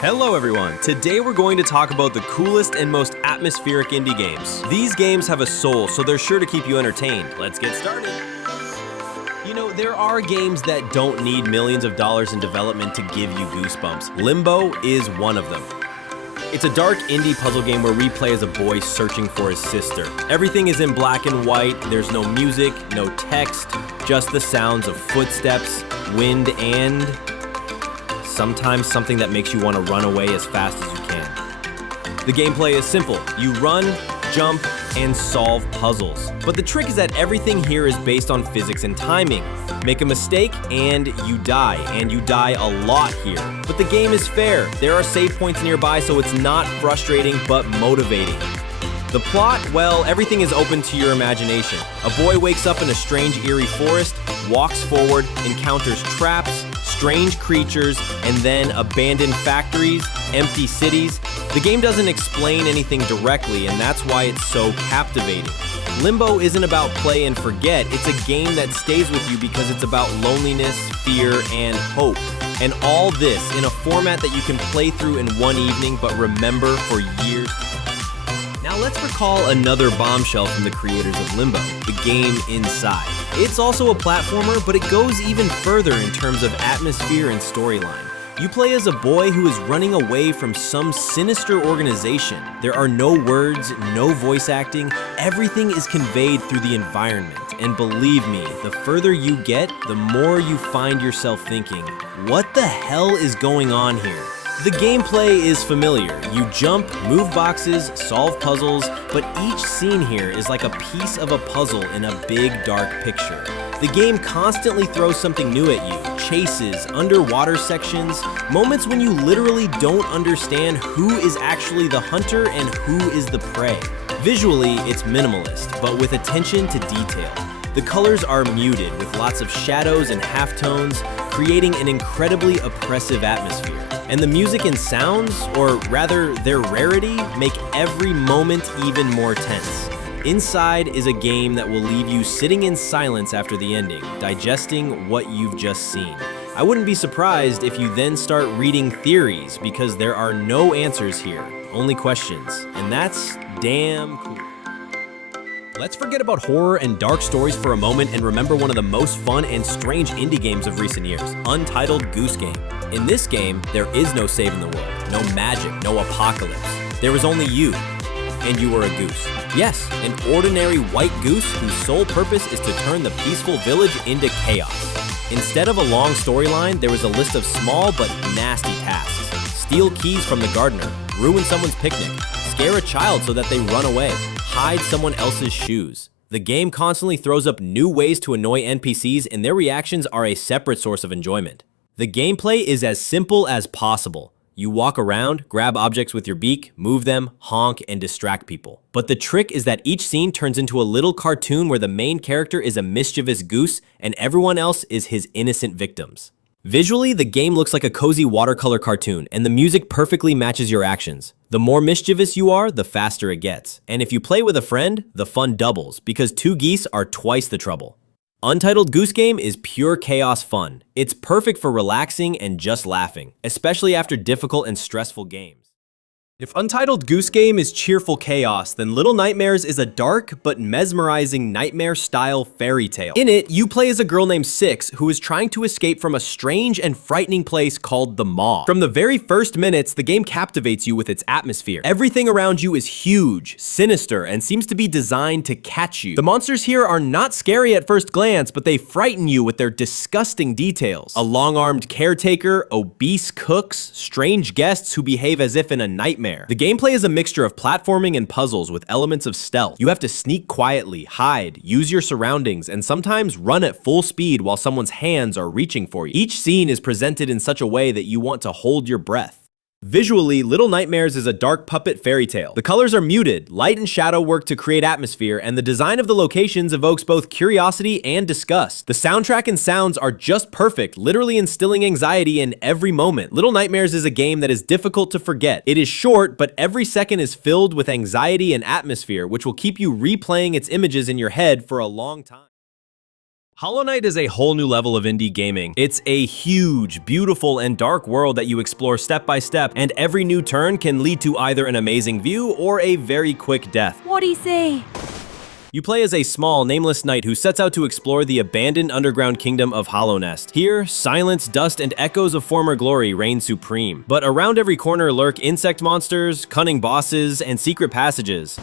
Hello everyone! Today we're going to talk about the coolest and most atmospheric indie games. These games have a soul, so they're sure to keep you entertained. Let's get started! You know, there are games that don't need millions of dollars in development to give you goosebumps. Limbo is one of them. It's a dark indie puzzle game where we play as a boy searching for his sister. Everything is in black and white, there's no music, no text, just the sounds of footsteps, wind, and sometimes something that makes you want to run away as fast as you can. The gameplay is simple. You run, jump, and solve puzzles. But the trick is that everything here is based on physics and timing. Make a mistake and you die a lot here. But the game is fair. There are save points nearby, so it's not frustrating but motivating. The plot, well, everything is open to your imagination. A boy wakes up in a strange, eerie forest, walks forward, encounters traps, strange creatures, and then abandoned factories, empty cities. The game doesn't explain anything directly, and that's why it's so captivating. Limbo isn't about play and forget, it's a game that stays with you because it's about loneliness, fear, and hope. And all this in a format that you can play through in one evening but remember for years. Now let's recall another bombshell from the creators of Limbo, the game Inside. It's also a platformer, but it goes even further in terms of atmosphere and storyline. You play as a boy who is running away from some sinister organization. There are no words, no voice acting, everything is conveyed through the environment. And believe me, the further you get, the more you find yourself thinking, what the hell is going on here? The gameplay is familiar. You jump, move boxes, solve puzzles, but each scene here is like a piece of a puzzle in a big, dark picture. The game constantly throws something new at you. Chases, underwater sections, moments when you literally don't understand who is actually the hunter and who is the prey. Visually, it's minimalist, but with attention to detail. The colors are muted with lots of shadows and halftones, creating an incredibly oppressive atmosphere. And the music and sounds, or rather their rarity, make every moment even more tense. Inside is a game that will leave you sitting in silence after the ending, digesting what you've just seen. I wouldn't be surprised if you then start reading theories, because there are no answers here, only questions. And that's damn cool. Let's forget about horror and dark stories for a moment and remember one of the most fun and strange indie games of recent years, Untitled Goose Game. In this game, there is no save in the world, no magic, no apocalypse. There is only you, and you are a goose. Yes, an ordinary white goose whose sole purpose is to turn the peaceful village into chaos. Instead of a long storyline, there is a list of small but nasty tasks. Steal keys from the gardener, ruin someone's picnic, scare a child so that they run away, hide someone else's shoes. The game constantly throws up new ways to annoy NPCs, and their reactions are a separate source of enjoyment. The gameplay is as simple as possible. You walk around, grab objects with your beak, move them, honk, and distract people. But the trick is that each scene turns into a little cartoon where the main character is a mischievous goose and everyone else is his innocent victims. Visually, the game looks like a cozy watercolor cartoon, and the music perfectly matches your actions. The more mischievous you are, the faster it gets. And if you play with a friend, the fun doubles, because two geese are twice the trouble. Untitled Goose Game is pure chaos fun. It's perfect for relaxing and just laughing, especially after difficult and stressful games. If Untitled Goose Game is cheerful chaos, then Little Nightmares is a dark but mesmerizing nightmare-style fairy tale. In it, you play as a girl named Six who is trying to escape from a strange and frightening place called the Maw. From the very first minutes, the game captivates you with its atmosphere. Everything around you is huge, sinister, and seems to be designed to catch you. The monsters here are not scary at first glance, but they frighten you with their disgusting details. A long-armed caretaker, obese cooks, strange guests who behave as if in a nightmare. The gameplay is a mixture of platforming and puzzles with elements of stealth. You have to sneak quietly, hide, use your surroundings, and sometimes run at full speed while someone's hands are reaching for you. Each scene is presented in such a way that you want to hold your breath. Visually, Little Nightmares is a dark puppet fairy tale. The colors are muted, light and shadow work to create atmosphere, and the design of the locations evokes both curiosity and disgust. The soundtrack and sounds are just perfect, literally instilling anxiety in every moment. Little Nightmares is a game that is difficult to forget. It is short, but every second is filled with anxiety and atmosphere, which will keep you replaying its images in your head for a long time. Hollow Knight is a whole new level of indie gaming. It's a huge, beautiful, and dark world that you explore step by step, and every new turn can lead to either an amazing view or a very quick death. What'd he say? You play as a small, nameless knight who sets out to explore the abandoned underground kingdom of Hallownest. Here, silence, dust, and echoes of former glory reign supreme. But around every corner lurk insect monsters, cunning bosses, and secret passages.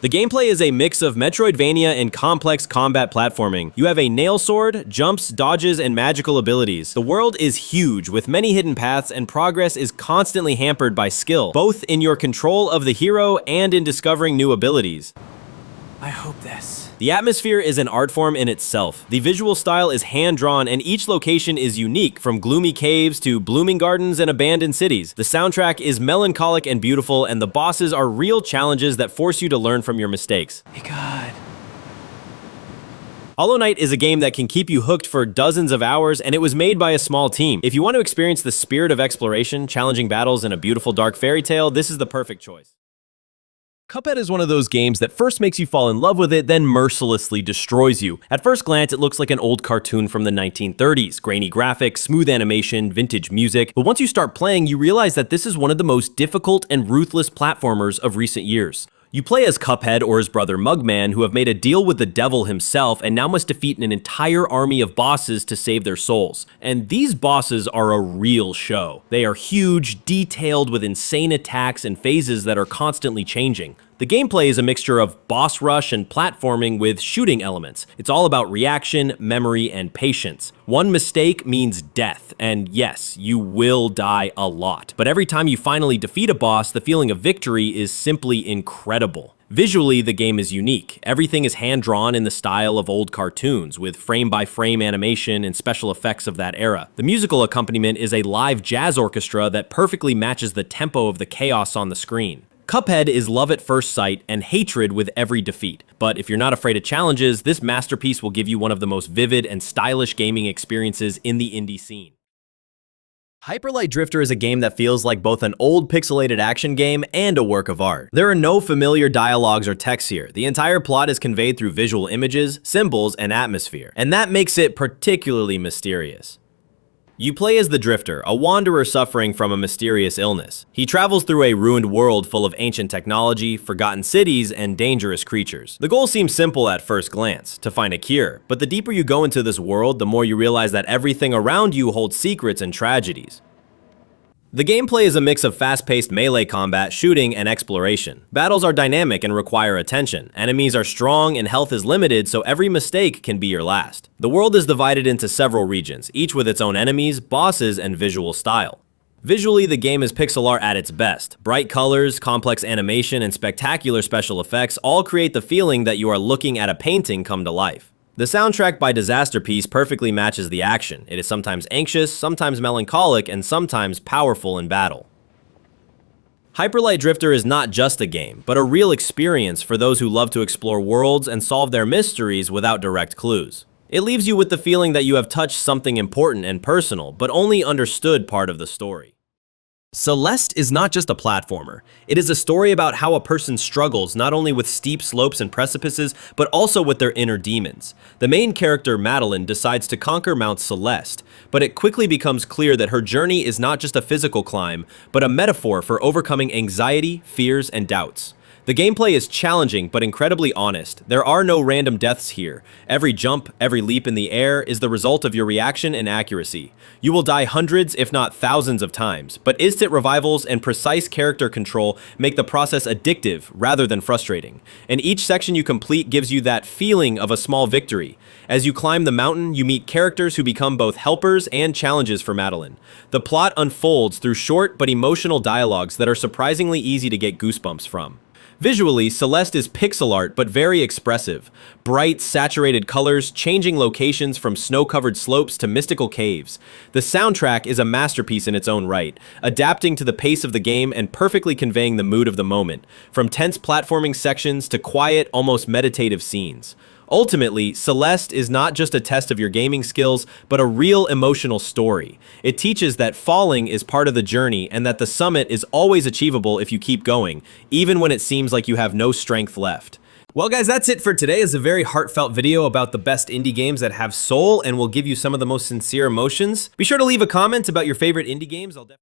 The gameplay is a mix of Metroidvania and complex combat platforming. You have a nail sword, jumps, dodges, and magical abilities. The world is huge, with many hidden paths, and progress is constantly hampered by skill, both in your control of the hero and in discovering new abilities. I hope this. The atmosphere is an art form in itself. The visual style is hand-drawn, and each location is unique, from gloomy caves to blooming gardens and abandoned cities. The soundtrack is melancholic and beautiful, and the bosses are real challenges that force you to learn from your mistakes. Hey God. Hollow Knight is a game that can keep you hooked for dozens of hours, and it was made by a small team. If you want to experience the spirit of exploration, challenging battles, and a beautiful dark fairy tale, this is the perfect choice. Cuphead is one of those games that first makes you fall in love with it, then mercilessly destroys you. At first glance, it looks like an old cartoon from the 1930s. Grainy graphics, smooth animation, vintage music. But once you start playing, you realize that this is one of the most difficult and ruthless platformers of recent years. You play as Cuphead or his brother Mugman, who have made a deal with the devil himself and now must defeat an entire army of bosses to save their souls. And these bosses are a real show. They are huge, detailed, with insane attacks and phases that are constantly changing. The gameplay is a mixture of boss rush and platforming with shooting elements. It's all about reaction, memory, and patience. One mistake means death, and yes, you will die a lot. But every time you finally defeat a boss, the feeling of victory is simply incredible. Visually, the game is unique. Everything is hand-drawn in the style of old cartoons, with frame-by-frame animation and special effects of that era. The musical accompaniment is a live jazz orchestra that perfectly matches the tempo of the chaos on the screen. Cuphead is love at first sight and hatred with every defeat. But if you're not afraid of challenges, this masterpiece will give you one of the most vivid and stylish gaming experiences in the indie scene. Hyper Light Drifter is a game that feels like both an old pixelated action game and a work of art. There are no familiar dialogues or text here. The entire plot is conveyed through visual images, symbols, and atmosphere, and that makes it particularly mysterious. You play as the Drifter, a wanderer suffering from a mysterious illness. He travels through a ruined world full of ancient technology, forgotten cities, and dangerous creatures. The goal seems simple at first glance, to find a cure, but the deeper you go into this world, the more you realize that everything around you holds secrets and tragedies. The gameplay is a mix of fast-paced melee combat, shooting, and exploration. Battles are dynamic and require attention. Enemies are strong and health is limited, so every mistake can be your last. The world is divided into several regions, each with its own enemies, bosses, and visual style. Visually, the game is pixel art at its best. Bright colors, complex animation, and spectacular special effects all create the feeling that you are looking at a painting come to life. The soundtrack by Disasterpeace perfectly matches the action. It is sometimes anxious, sometimes melancholic, and sometimes powerful in battle. Hyper Light Drifter is not just a game, but a real experience for those who love to explore worlds and solve their mysteries without direct clues. It leaves you with the feeling that you have touched something important and personal, but only understood part of the story. Celeste is not just a platformer. It is a story about how a person struggles not only with steep slopes and precipices, but also with their inner demons. The main character, Madeline, decides to conquer Mount Celeste, but it quickly becomes clear that her journey is not just a physical climb, but a metaphor for overcoming anxiety, fears, and doubts. The gameplay is challenging but incredibly honest. There are no random deaths here. Every jump, every leap in the air is the result of your reaction and accuracy. You will die hundreds, if not thousands of times, but instant revivals and precise character control make the process addictive rather than frustrating. And each section you complete gives you that feeling of a small victory. As you climb the mountain, you meet characters who become both helpers and challenges for Madeline. The plot unfolds through short but emotional dialogues that are surprisingly easy to get goosebumps from. Visually, Celeste is pixel art but very expressive. Bright, saturated colors, changing locations from snow-covered slopes to mystical caves. The soundtrack is a masterpiece in its own right, adapting to the pace of the game and perfectly conveying the mood of the moment, from tense platforming sections to quiet, almost meditative scenes. Ultimately, Celeste is not just a test of your gaming skills, but a real emotional story. It teaches that falling is part of the journey and that the summit is always achievable if you keep going, even when it seems like you have no strength left. Well guys, that's it for today. It's a very heartfelt video about the best indie games that have soul and will give you some of the most sincere emotions. Be sure to leave a comment about your favorite indie games.